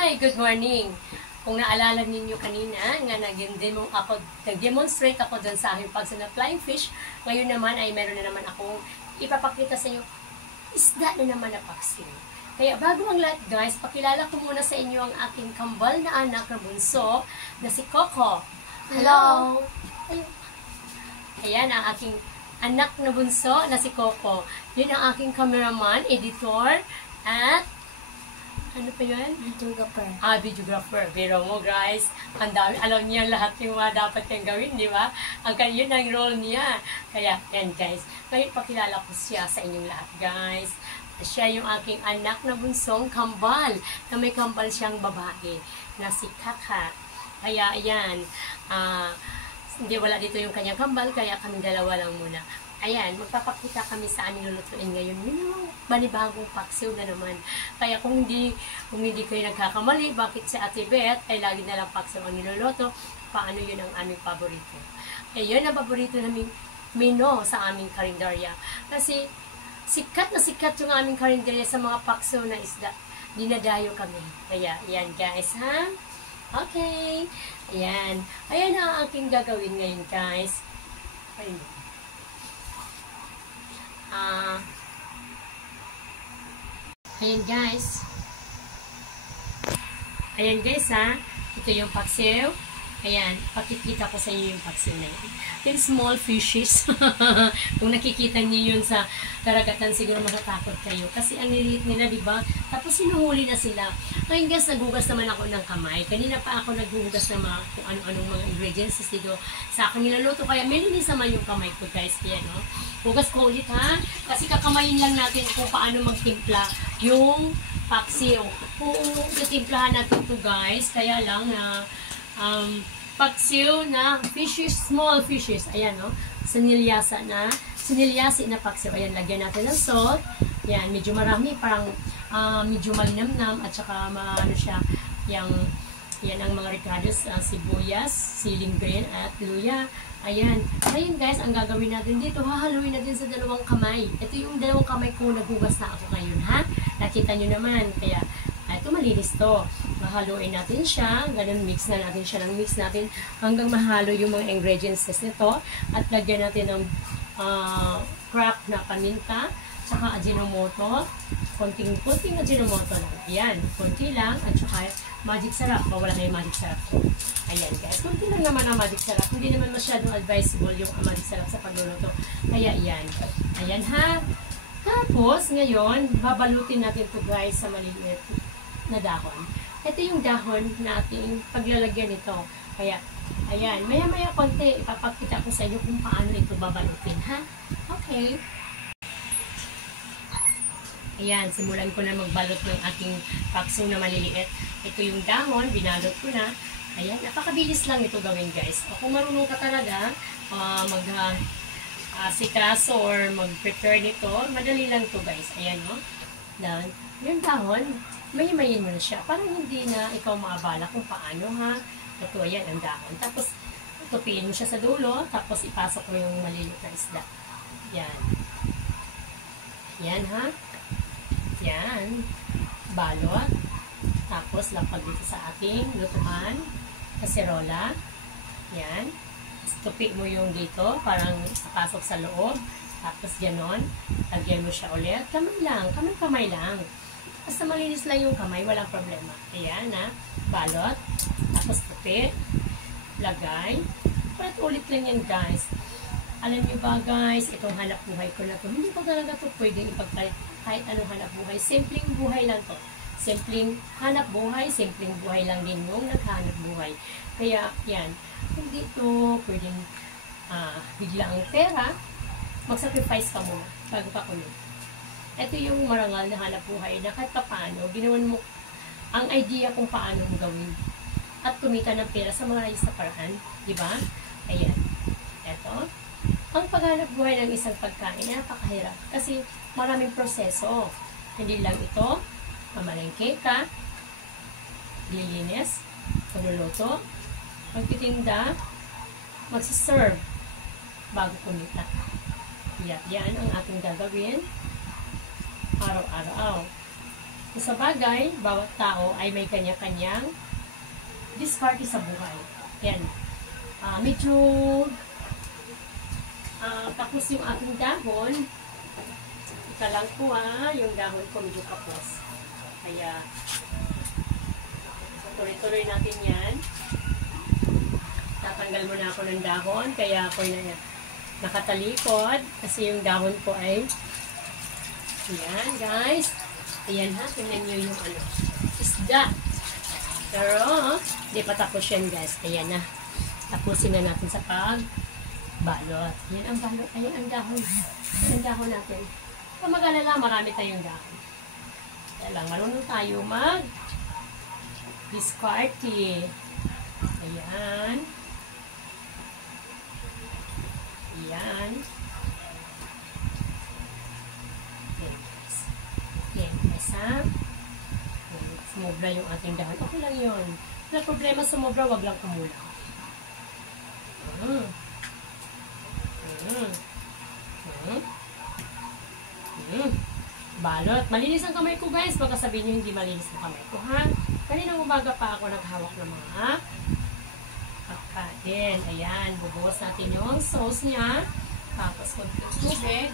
Hi! Good morning! Kung naalala ninyo kanina, nga nag-demonstrate ako dun sa aking pagsa na flying fish, ngayon naman ay meron na naman akong ipapakita sa inyo, isda na naman na paksiw. Kaya bago ang lahat guys, pakilala ko muna sa inyo ang aking kambal na anak na bunso na si Coco. Hello! Ayan ang aking anak na bunso na si Coco. Yun ang aking cameraman, editor, at ano pa yun? Videographer. Videographer. Pero mo guys, ang dami, alam niya lahat yung mga dapat niyang gawin, di ba? Yun ang role niya. Kaya, yan guys. Ngayon pakilala ko siya sa inyong lahat guys. Siya yung aking anak na bunsong kambal. Na may kambal siyang babae na si Kaka. Kaya, ayan. Hindi, wala dito yung kanyang kambal, kaya kami dalawa lang muna. Ayan, magpapakita kami sa aming lulutuin ngayon. Yun yung banibagong paksiw na naman. Kaya kung hindi kayo nagkakamali, bakit si Ate Beth ay lagi na lang paksiw ang niluluto, paano yun ang aming paborito. Eh, yun ang paborito naming menu sa aming karinderya. Kasi sikat na sikat yung aming karinderya sa mga paksiw na isda. Dinadayo kami. Kaya, yan guys, ha? Okay. Ayan. Ayan ang aking gagawin ngayon, guys. Ayun. Ayan guys. Ayan guys ha. Ito yung paksiw. Ayan. Pakikita ko sa inyo yung paksiw na yun. Yung small fishes. Kung nakikita niyo yun sa karagatan, siguro matatakot kayo. Kasi ang liliit nila, diba? Tapos sinuhuli na sila. Ngayon guys, naghugas naman ako ng kamay. Kanina pa ako naghugas ng mga kung ano-anong mga ingredients dito sa akin niluluto. Kaya malinis naman yung kamay ko guys. Kaya no. Hugas ko ulit ha. Kasi kakamayin lang natin kung paano magtimpla yung paksiw. Kung titimplahan natin ito guys. Kaya lang na paksiw na fishes, small fishes. Ayan no. Sinilyasi na paksiw. Ayan, lagyan natin ng salt. Ayan, medyo marami. Parang medyo malinamnam. At saka ano siya. Yan ang mga ricados, sibuyas, siling green, at luya. Ayan. Ngayon guys, ang gagawin natin dito, hahaluin natin sa dalawang kamay. Ito yung dalawang kamay ko, naghugas na ako ngayon, ha? Nakita nyo naman. Kaya, ito malinis to. Mahaluin natin siya. Ganun, mix na natin siya ng mix natin hanggang mahalo yung mga ingredients nito. At lagyan natin ng cracked na paminta, saka ajinomoto. Konting ajinomoto lang. Ayan, konti lang. At saka magic sarap. Wala na yung magic sarap. Ayan guys, konti lang naman ang magic sarap. Hindi naman masyadong advisable yung magic sarap sa pagluluto. Kaya ayan. Ayan ha. Tapos, ngayon, babalutin natin ito guys sa maliliit na dahon. Ito yung dahon na ating paglalagyan nito. Kaya, ayan. Maya-maya konti, ipapakita ko sa inyo kung paano ito babalutin ha. Okay. Ayan, simulan ko na magbalot ng ating paksiw na maliliit. Ito yung dahon, binalot ko na. Ayan, napakabilis lang ito gawin guys. Kung marunong ka talaga sikaso or mag-prepare nito, madali lang ito guys. Ayan no. Dan, yung dahon, mahimayin mo na siya. Parang hindi na ikaw maabala kung paano ha. Ito, ayan ang dahon. Tapos, tupiin mo siya sa dulo, tapos ipasok mo yung maliliit na isda. Yan. Yan ha. Yan. Balot. Tapos, lapag dito sa ating lutuan. Kaserola. Yan. Tupi mo yung dito. Parang pasok sa loob. Tapos, ganon. Lagyan mo siya ulit. Kamay lang. Kamay lang. Basta malinis lang yung kamay. Walang problema. Ayan, ha. Balot. Tapos, tupi. Lagay. Ulit lang yan, guys. Alam niyo ba guys, itong hanap buhay ko na to, hindi ko talaga to pwedeng ipagpalit kahit anong hanap buhay. Simpleng buhay lang to. Simpleng hanap buhay, simpleng buhay lang din yung naghanap buhay. Kaya, yan, hindi to pwedeng biglang pera, mag-sacrifice ka muna bago ka kulong. Ito yung marangal na hanap buhay na kahit paano, ginawan mo ang idea kung paano mo gawin at kumita ng pera sa mga ayos na paraan. Diba? Ayan. Ito. Ang paghanap buhay ng isang pagkain ay napakahirap kasi maraming proseso. Hindi lang ito, mamalengke ka, lilinis, magluluto, magtitinda, magsiserve bago kumita. Yan ang ating gagawin araw-araw. Sa bagay, bawat tao ay may kanya-kanyang diskarte sa buhay. Yan. Medyo tapos yung aking dahon. Ika lang po yung dahon ko medyo tapos. Kaya, tuloy-tuloy natin yan. Tatanggal muna ako ng dahon, kaya ako nakatalikod kasi yung dahon ko ay ayan guys. Ayan ha, tingnan nyo yung isda. Pero, di pa tapos yan guys. Ayan na. Tapusin na natin sa pagbalot. Yan ang balot. Ayan ang dahon. Ayan ang dahon natin. Kung mag-alala, marami tayong dahon. Kaya lang, marunong tayo discarte. Ayan. Ayan. Ayan guys ha. Sumobra yung ating dahon. Okay lang yun. Wala problema sumobra, wag lang kumulang. Balot. Malinis ang kamay ko guys. Baka sabihin nyo hindi malinis ang kamay ko ha. Kaninang umaga pa ako naghawak ng mga pagkain. Ayan. Bubuhos natin yung sauce niya. Tapos konting tubig.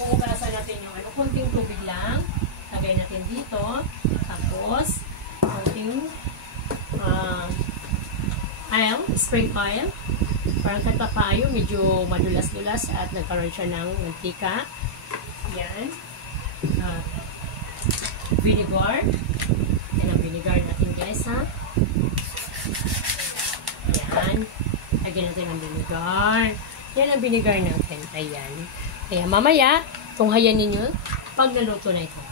Uugasan natin yung konting tubig lang. Lagay natin dito. Tapos konting oil, spring oil. Parang katapayo, medyo madulas-dulas at nagkaroon siya ng mantika. Yan. Vinegar. Yan ang vinegar natin guys ha. Yan. Lagyan natin ang vinegar. Yan ang vinegar natin. Ayan. Kaya mamaya, kung hayan ninyo, pag naluto na ito.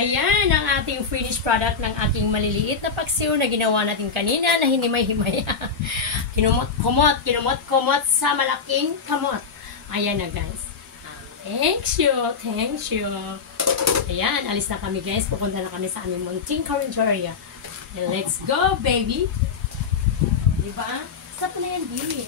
Ayan ang ating finished product ng aking maliliit na paksiw na ginawa natin kanina na hinimay-himay. Kumot sa malaking kamot. Ayan na guys. Thank you. Ayan, alis na kami guys. Pupunta na kami sa aming munting karinderya. Let's go baby. Diba? Sa pa na yan, baby.